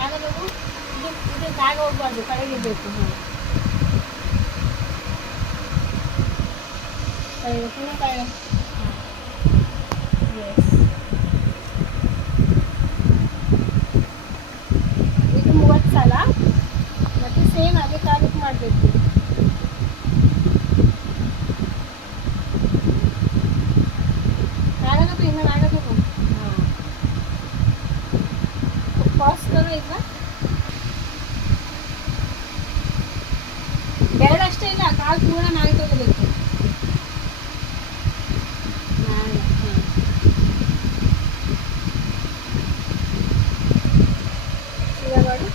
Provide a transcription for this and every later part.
ಮ್ಯಾಗ ಹೋಗು. ಇದು ಮ್ಯಾಗ ಹೋಗ್ಬಾರ್ದು, ಕಡೆಗೆ ಇರಬೇಕು. ಕಡೆ ಪುನಃ ಕಡೆ. ಎಸ್. ಇದು 30 ಸಲ ಮತ್ತು ಸೇಮ್ ಅದೇ ತಾರೀಕು ಮಾಡಬೇಕು. ಮ್ಯಾಗಬೇಕು, ಇನ್ನು ಮ್ಯಾಗಬೇಕು. ಹಾಂ, ಪಾಸ್ ಕರು ಇಲ್ಲ, ಎರಡಷ್ಟೇ ಇಲ್ಲ, ಕಾಲು ಪೂರ ಮ್ಯಾಗ ತಗೋಬೇಕು. ಮಾಡು.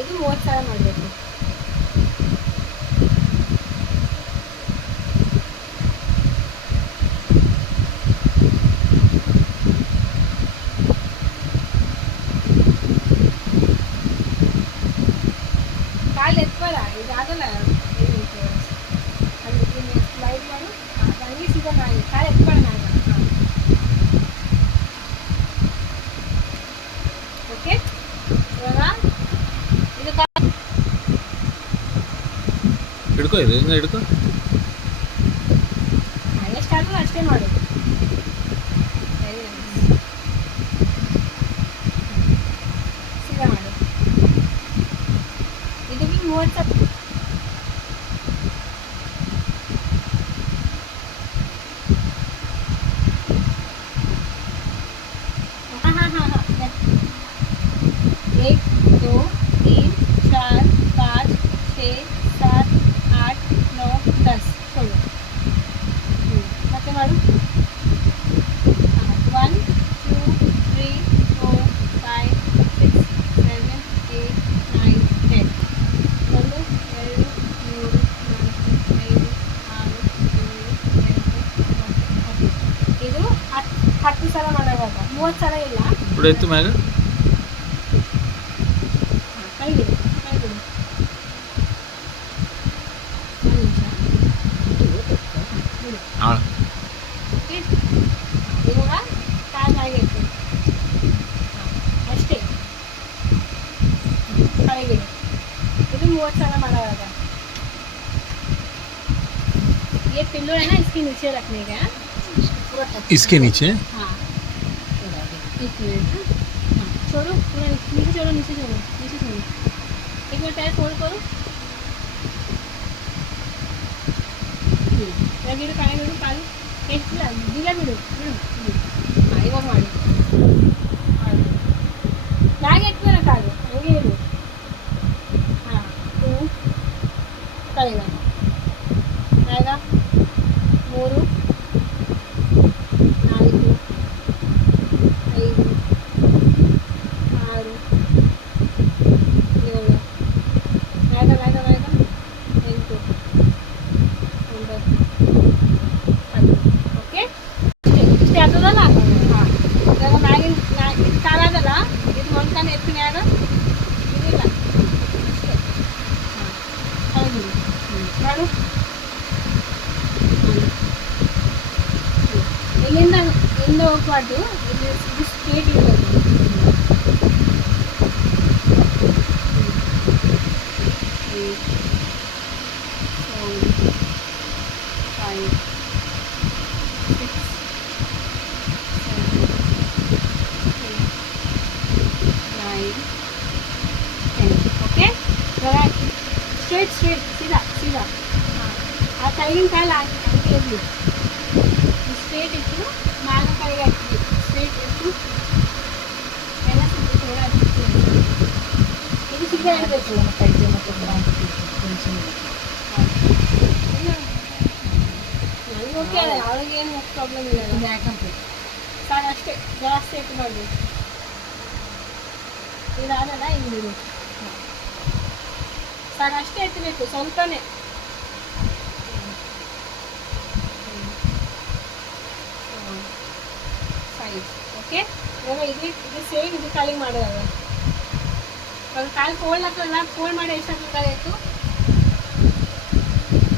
ಇದು 30 ಸಲ ಮಾಡಬೇಕು. ಕಾಲು ಎತ್ತಲ್ಲ, ಇದಾಗಲ್ಲ. ಅಲ್ಲಿ ಸ್ಲೈಡ್ ಮಾಡು. ಹಂಗೆ ಸೀದಾ ಮಾಡಿ, ಕಾಲು ಎತ್ಕೊಳ್ಳೋಣ. ಓಕೆ, ಇವಾಗ ಇದು ಹಿಡ್ಕೋ, ಇದು ಹಿಂಗೆ ಹಿಡ್ಕೋ. ಎಷ್ಟಾದರೂ ಅಷ್ಟೇ ಮಾಡು. ಸೀದಾ ಮಾಡು. ಇದು 30 1 2 3 4 5 6 7 8 9 10 छोड़ो. ಮತ್ತೆ ಮಾಡು. 1 2 3 4 5 6 7 8 9 10. 1 2 3 4 5 6 7 8 9 10. ಇದು 10 ಸಲ ಮಾಡೋವಾಗ 30 ಸಲ ಇಲ್ಲ. ಇತ್ತು ಮ್ಯಾಗ ಇವಾಗ ಕಾಲಾಗಿತ್ತು ಅಷ್ಟೇ. ಕೈಗಿಡಿ. ಇದು 30 ಸಲ ಮಾಡೋವಾಗ. ये पिल्लो है ना, इसके नीचे रखने का. इसके नीचे. हाँ, 1 मिनट. हाँ, छोड़ो पूरा नीचे छोड़ो, नीचे छोड़ो, नीचे छोड़ो. एक बार पैर फोल्ड करो. ಗಿಡು ಕಾಯಿ ಬಿಡು, ಕಾಲು ಎಷ್ಟಿಲ್ಲ, ಬೀಗ ಬಿಡು. ಹಾಂ, ಇವಾಗ ಮಾಡಿ. ಮ್ಯಾಗ ಎತ್ಬೇಡ, ಕಾಲು ಹಂಗೆ ಇಡು. ಹಾಂ, 2 ಕೈಗ ಮ್ಯಾಗ 3 4 5 6 7 ಮ್ಯಾಗ ಮ್ಯಾಗ ಮ್ಯಾಗ 8 9 ಓಕೆ, ಇಷ್ಟೇ ಆಗ್ತದಲ್ಲ. ಹಾಂ, ಇವಾಗ ಮ್ಯಾಗಿನ ಇದು ಕಾಲಾಗಲ್ಲ, ಇದು ಮೊಣಕಾಲು ಎತ್ತಿ ಮ್ಯಾಗ ಇದಿಲ್ಲ ಅಷ್ಟೇ. ಹಾಂ, ಹೌದು ಮಾಡು. ಇಲ್ಲಿಂದ ಹೋಗ್ಬಾರ್ದು, ಇದು ಸ್ಟ್ರೇಟ್ ಇರಬೇಕು. ಓಕೆ, ಸ್ಟ್ರೇಟ್ ಸ್ಟ್ರೇಟ್ ಸೀದಾ ಸೀದಾ. ಹಾಂ, ಆ ಕೈಗಿನ ಕಾಲು ಹಂಗೆ ಇರಲಿ. ಸ್ಟ್ರೇಟ್ ಇಟ್ಟು ಮ್ಯಾಗ ಕೈಗೆ ಹಾಕ್ತೀವಿ. ಸ್ಟ್ರೇಟ್ ಇಟ್ಟು ಎಲ್ಲ ಥೋಡ ಇದು ಸೀದಾ ಇಡಬೇಕು. ನನಗೆ ಓಕೆ ಅಲ್ಲ, ಅವಳಿಗೇನು ಪ್ರಾಬ್ಲಮ್ ಇಲ್ಲ. ಸಾಕು ಅಷ್ಟೇ, ಜಾಸ್ತಿ ಇಟ್ಟು ಮಾಡಬೇಕು. ಇದಾಗಲ್ಲ, ಹಿಂಗಿಡು. ಸಾಕು ಅಷ್ಟೇ ಎತ್ತಬೇಕು, ಸ್ವಲ್ಪನೇ. ಓಕೆ, ಇವಾಗ ಇದು ಸೇಮ್ ಇದು ಕಾಲಿಗೆ ಮಾಡೋದಾಗ ಇವಾಗ ಕಾಲು ಫೋಲ್ಡ್ ಆಗ್ತದಲ್ಲ, ಫೋಲ್ಡ್ ಮಾಡಿ ಎಷ್ಟಾಗ್ತದೆ ಕಾಲು ಎತ್ತು.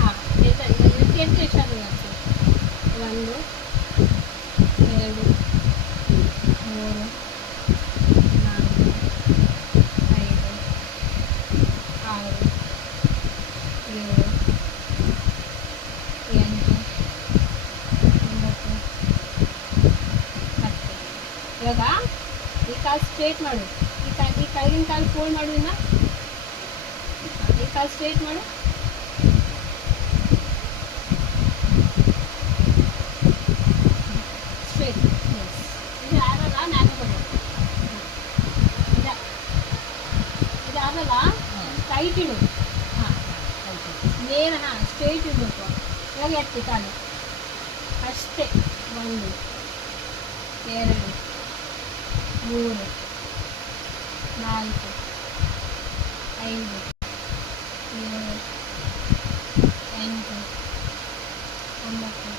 ಹಾಂ, ಎತ್ತು ಎಷ್ಟಾಗ್ತದೆ ಅನ್ಸುತ್ತೆ. 1 2 3 4 ಕಾಲು ಸ್ಟ್ರೇಟ್ ಮಾಡು. ಈ ಕೆಳಗಿನ ಕಾಲು ಫೋಲ್ಡ್ ಮಾಡು. ಇನ್ನು ಈ ಕಾಲು ಸ್ಟ್ರೇಟ್ ಮಾಡು. ಸ್ಟ್ರೇಟ್. ಇದು ಆಗಲ್ಲ, ಮ್ಯಾಗ ಬರೋ. ಇದು ಆಗಲ್ಲ, ಟೈಟ್ ಇಡು. ಹಾಂ, ನೇರ. ಹಾಂ, ಸ್ಟ್ರೇಟ್ ಇಡಬೇಕು. ಇವಾಗ ಎತ್ತಿ ಕಾಲು ಅಷ್ಟೇ. 1 2 3 4 5 7 8 9 10.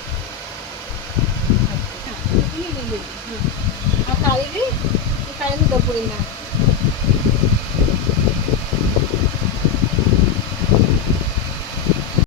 ಆ ಕಾಲಿಗೆ ಈ ಕಾಲಿಗೆ ದಬ್ಬು. ಇಲ್ಲ